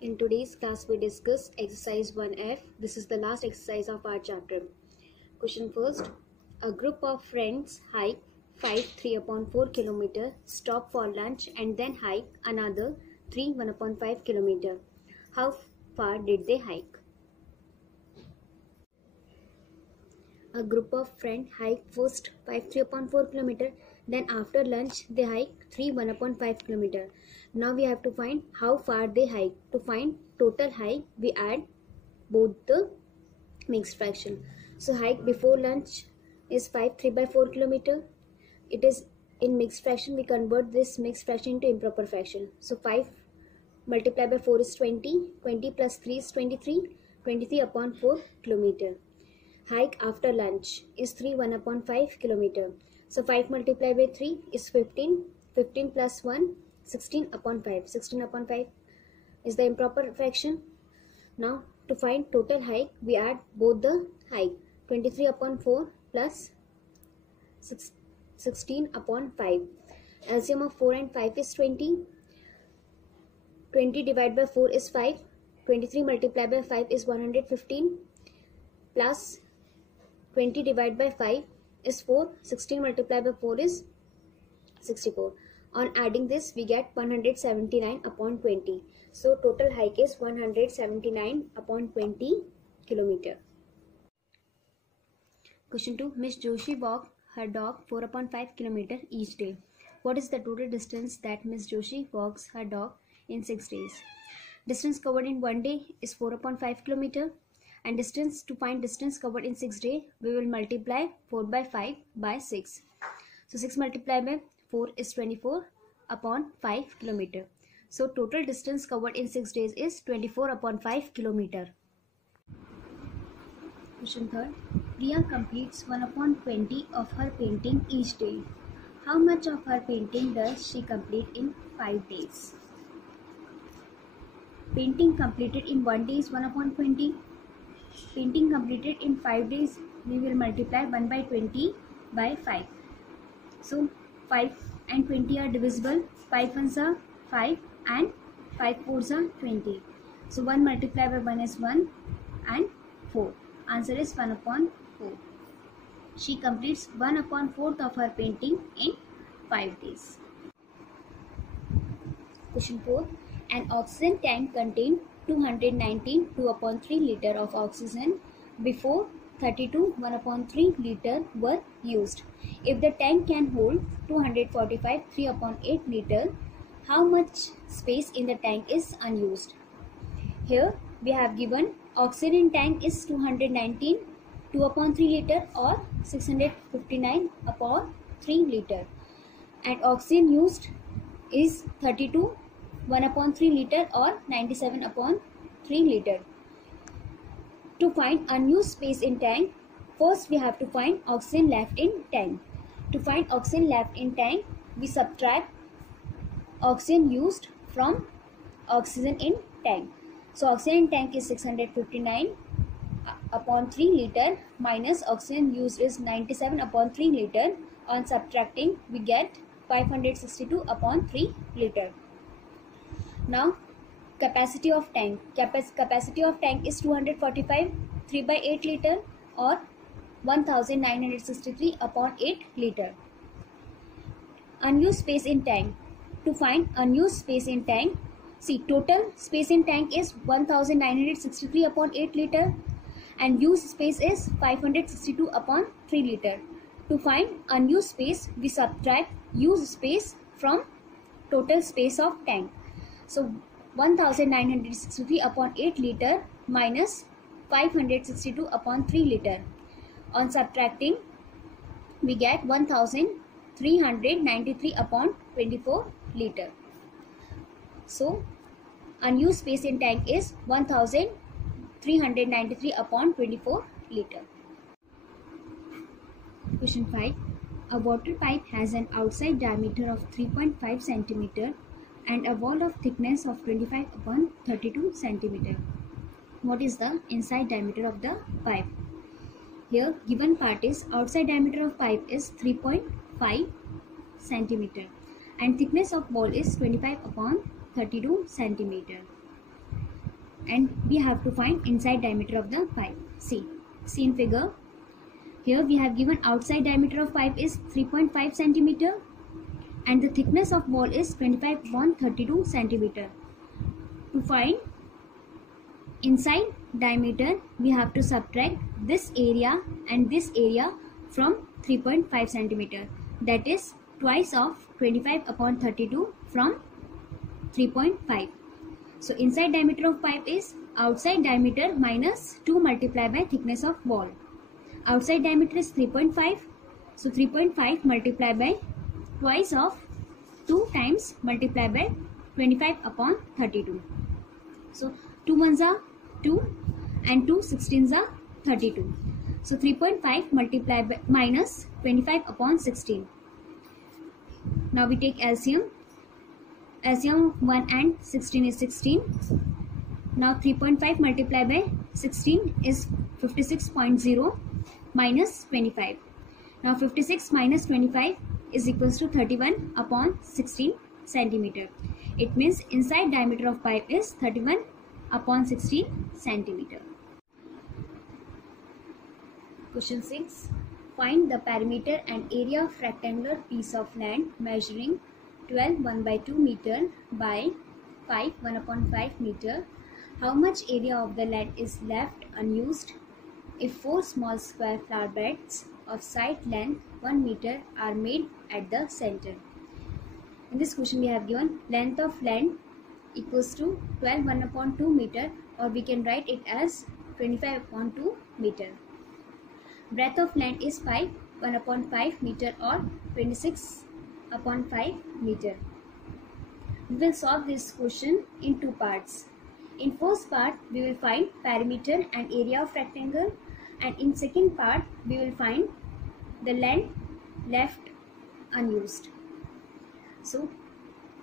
In today's class, we discuss exercise 1F. This is the last exercise of our chapter. Question first. A group of friends hike 3 upon 4 kilometer, stop for lunch and then hike another 1 upon 5 kilometer. How far did they hike? A group of friends hike first 3 upon 4 kilometer, then after lunch they hike 1 upon 5 kilometer. Now we have to find how far they hike. To find total hike, we add both the mixed fraction. So hike before lunch is 3/4 kilometer. It is in mixed fraction. We convert this mixed fraction into improper fraction. So 5 multiplied by 4 is 20. 20 plus 3 is 23. 23/4 kilometer. Hike after lunch is 1/5 kilometer. So 5 multiplied by 3 is 15. 15 plus 1, 16/5. 16/5 is the improper fraction. Now to find total hike, we add both the hike. 23/4 plus 16/5. LCM of 4 and 5 is 20. 20 divided by 4 is 5. 23 multiplied by 5 is 115. Plus 20 divided by 5 is 4. 16 multiplied by 4 is 64. On adding this, we get 179/20. So total hike is 179/20 kilometer. Question 2. Miss Joshi walked her dog 4/5 kilometer each day. What is the total distance that Miss Joshi walks her dog in 6 days? Distance covered in 1 day is 4/5 kilometer. And distance, to find distance covered in 6 days, we will multiply 4 by 5 by 6. So 6 multiplied by 4 is 24/5 kilometer. So total distance covered in 6 days is 24/5 kilometer. Question 3. Priya completes 1/20 of her painting each day. How much of her painting does she complete in 5 days? Painting completed in 1 day is 1/20. Painting completed in 5 days, we will multiply 1 by 20 by 5. So 5 and 20 are divisible. 5 ones are 5 and 5 fours are 20. So 1 multiplied by 1 is 1 and 4. Answer is 1/4. She completes 1/4 of her painting in 5 days. Question 4. An oxygen tank contained 219 2/3 liter of oxygen before 32 1/3 liter were used. If the tank can hold 245 3/8 liter, how much space in the tank is unused? Here we have given oxygen tank is 219 2/3 liter or 659/3 liter, and oxygen used is 32 1/3 liter or 97/3 liter. To find unused space in tank, first we have to find oxygen left in tank. To find oxygen left in tank, we subtract oxygen used from oxygen in tank. So oxygen in tank is 659/3 liter minus oxygen used is 97/3 liter. On subtracting, we get 562/3 liter. Now capacity of tank. Capacity of tank is 245 3/8 liter or 1963/8 liter. Unused space in tank. To find unused space in tank, see, total space in tank is 1963/8 liter and used space is 562/3 liter. To find unused space, we subtract used space from total space of tank. So 1963/8 liter minus 562/3 liter. On subtracting, we get 1393/24 liter. So unused space in tank is 1393/24 liter. Question 5. A water pipe has an outside diameter of 3.5 centimeter and a wall of thickness of 25/32 centimeter. What is the inside diameter of the pipe? Here given part is outside diameter of pipe is 3.5 centimeter and thickness of wall is 25/32 centimeter. and we have to find inside diameter of the pipe. See in figure. Here we have given outside diameter of pipe is 3.5 centimeter and the thickness of wall is 25/32 centimeter. To find inside diameter, we have to subtract this area and this area from 3.5 centimeter. That is twice of 25/32 from 3.5. So inside diameter of pipe is outside diameter minus 2 multiplied by thickness of wall. Outside diameter is 3.5. So 3.5 multiplied by twice of 2 times multiplied by 25/32. So 2 ones are 2 and 2 16s are 32. So 3.5 multiplied by minus 25/16. Now we take LCM. LCM of 1 and 16 is 16. Now 3.5 multiplied by 16 is 56.0 minus 25. Now 56 minus 25 is equals to 31/16 centimeter. It means inside diameter of pipe is 31/16 centimeter. Question 6. Find the perimeter and area of rectangular piece of land measuring 12 1/2 meter by 5 1/5 meter. How much area of the land is left unused if 4 small square flower beds of side length 1 meter are made at the center? In this question we have given length of land equals to 12 1/2 meter, or we can write it as 25/2 meter. Breadth of land is 5 1/5 meter or 26/5 meter. We will solve this question in 2 parts. In first part we will find perimeter and area of rectangle, and in second part we will find the land left unused. So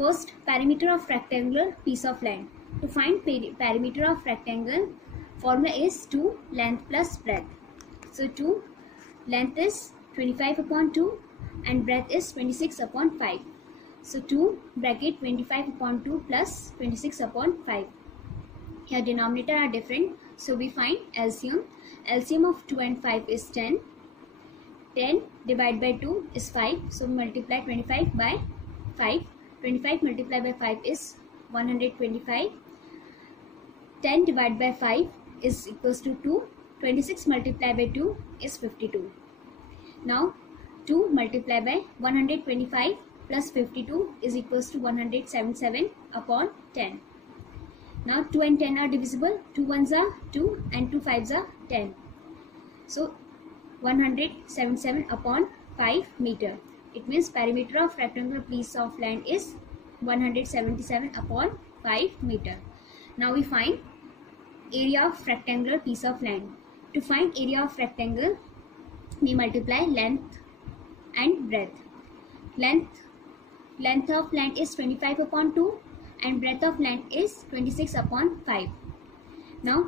first, perimeter of rectangular piece of land. To find perimeter of rectangle, formula is 2 length plus breadth. So 2 length is 25/2 and breadth is 26/5. So 2 bracket 25/2 plus 26/5. Here denominator are different, so we find LCM. LCM of 2 and 5 is 10. 10 divided by 2 is 5. So we multiply 25 by 5. 25 multiplied by 5 is 125. 10 divided by 5 is equals to 2. 26 multiplied by 2 is 52. Now 2 multiplied by 125 plus 52 is equals to 177/10. Now 2 and 10 are divisible. 2 ones are 2 and 2 fives are 10. So 177/5 meter. It means perimeter of rectangular piece of land is 177/5 meter. Now we find area of rectangular piece of land. To find area of rectangle, we multiply length and breadth. Length of land is 25/2 and breadth of land is 26/5. Now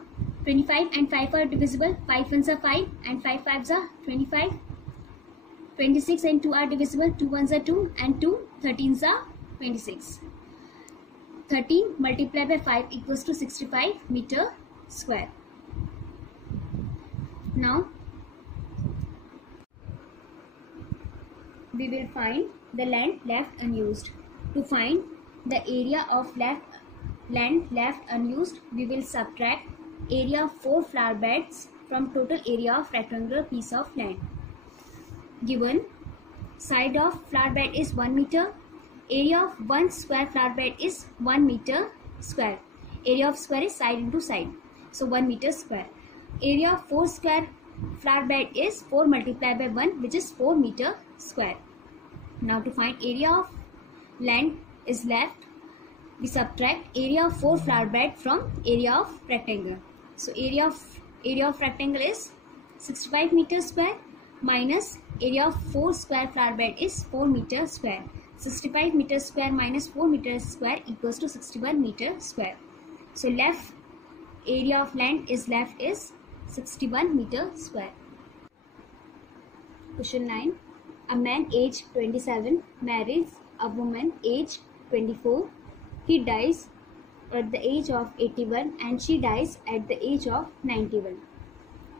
25 and 5 are divisible. 5 ones are 5 and 5 fives are 25. 26 and 2 are divisible. 2 ones are 2 and 2 13s are 26. 13 multiplied by 5 equals to 65 meter square. Now we will find the land left unused. To find the area of land left unused, we will subtract area of 4 flower beds from total area of rectangular piece of land. Given side of flower bed is 1 meter, area of 1 square flower bed is 1 meter square. Area of square is side into side, so 1 meter square. Area of 4 square flower bed is 4 multiplied by 1, which is 4 meter square. Now to find area of land is left, we subtract area of 4 flower bed from area of rectangle. So area of rectangle is 65 meter square minus area of 4 square flower bed is 4 meter square. 65 meter square minus 4 meter square equals to 61 meter square. So left area of land is left is 61 meter square. Question 9. A man aged 27 marries a woman aged 24. He dies at the age of 81 and she dies at the age of 91.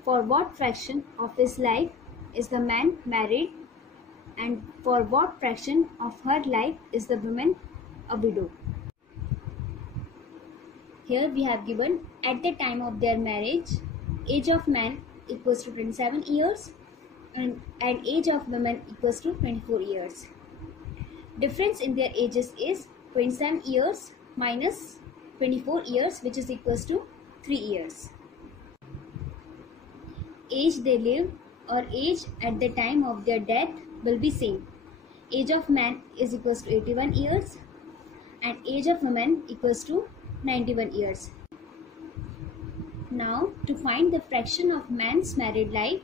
For what fraction of his life is the man married, and for what fraction of her life is the woman a widow? Here we have given at the time of their marriage, age of man equals to 27 years and age of women equals to 24 years. Difference in their ages is 27 years minus 24 years, which is equals to 3 years. Age they live or age at the time of their death will be same. Age of man is equals to 81 years and age of woman equals to 91 years. Now to find the fraction of man's married life,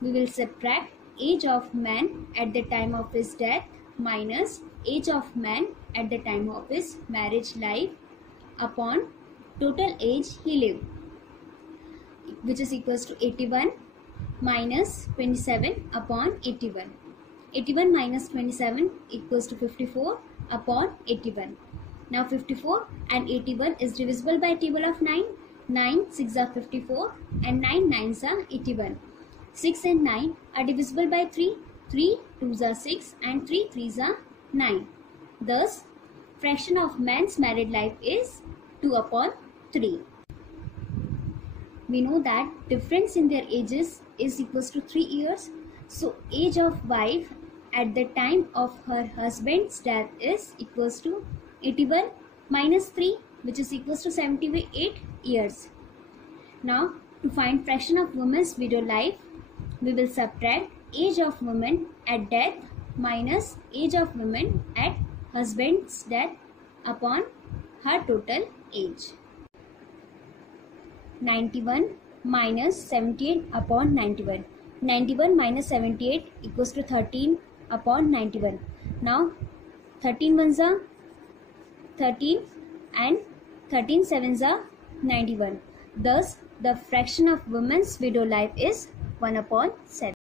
we will subtract age of man at the time of his death minus age of man at the time of his marriage life upon total age he lived, which is equals to 81 minus 27 upon 81. 81 minus 27 equals to 54 upon 81. Now 54 and 81 is divisible by table of 9. 9 6 are 54 and 9 9s are 81. 6 and 9 are divisible by 3. 3 2s are 6 and 3 3s are 9. Thus, fraction of man's married life is 2 upon 3. We know that difference in their ages is equals to 3 years. So, age of wife at the time of her husband's death is equals to 81 minus 3, which is equals to 78 years. Now, to find fraction of woman's widow life, we will subtract age of woman at death minus age of woman at husband's death upon her total age. 91 minus 78 upon 91. 91 minus 78 equals to 13 upon 91. Now 13 ones are 13 and 13 sevens are 91. Thus the fraction of woman's widow life is 1 upon 7.